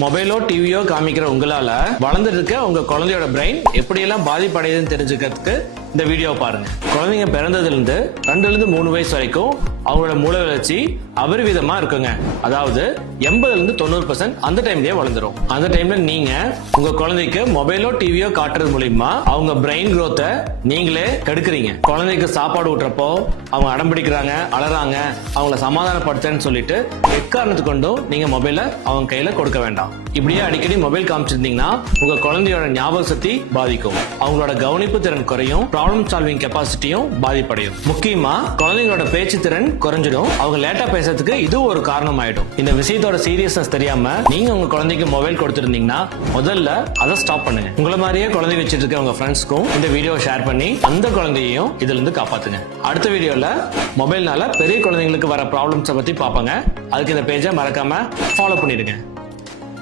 மொபைலோ டிவியோ காமிக்கிற உங்களால வளர்ந்துட்டு இருக்க உங்க குழந்தையோட பிரெயின் எப்படியெல்லாம் பாதிப்படையுதுன்னு தெரிஞ்சுக்கிறதுக்கு இந்த வீடியோ பாருங்க. குழந்தைங்க பிறந்ததுல இருந்து 2 to 3 வயசு வரைக்கும் அவங்களோட மூளை வளர்ச்சி அபரிவிதமா இருக்குங்க. அதாவது 80 to 90% அந்த டைம்லயே வளர்ந்துரும். அந்த டைம்ல நீங்க உங்க குழந்தைக்கு மொபைலோ டிவியோ காட்டுறது மூலியமா அவங்க பிரெயின் growth நீங்களே கெடுக்குறீங்க. குழந்தைக்கு சாப்பாடு ஊட்டுறப்போ அவங்க அடம்பிடிக்கிறாங்க, அழறாங்க, அவங்கள சமாதானப்படுத்தன்னு சொல்லிட்டு எக்காரணத்து கொண்டும் நீங்க மொபைலை அவங்க கையில கொடுக்க வேண்டாம். இப்படியே அடிக்கடி மொபைல் காமிச்சிருந்தீங்கன்னா உங்க குழந்தையோட ஞாபக சக்தி பாதிக்கும், அவங்களோட கவனிப்பு திறன் குறையும், ப்ராப்ளம் சால்விங் கெப்பாசிட்டியும் பாதிப்படையும். முக்கியமா குழந்தைங்களோட பேச்சு திறன் குறைஞ்சிடும், அவங்க லேட்டா பேசுறதுக்கு இது ஒரு காரணம் ஆயிடும். இந்த விஷயத்தோட சீரியஸ்னஸ் தெரியாம நீங்க உங்க குழந்தைக்கு மொபைல் கொடுத்துருந்தீங்கன்னா முதல்ல அதை ஸ்டாப் பண்ணுங்க. உங்களை மாதிரியே குழந்தை வச்சிட்டு இருக்க உங்க ஃப்ரெண்ட்ஸ்க்கும் இந்த வீடியோ ஷேர் பண்ணி அந்த குழந்தையையும் இதுல இருந்து காப்பாத்துங்க. அடுத்த வீடியோல மொபைல்னால பெரிய குழந்தைங்களுக்கு வர ப்ராப்ளம்ஸை பத்தி பாப்பாங்க. அதுக்கு இந்த பேஜை மறக்காம ஃபாலோ பண்ணிடுங்க.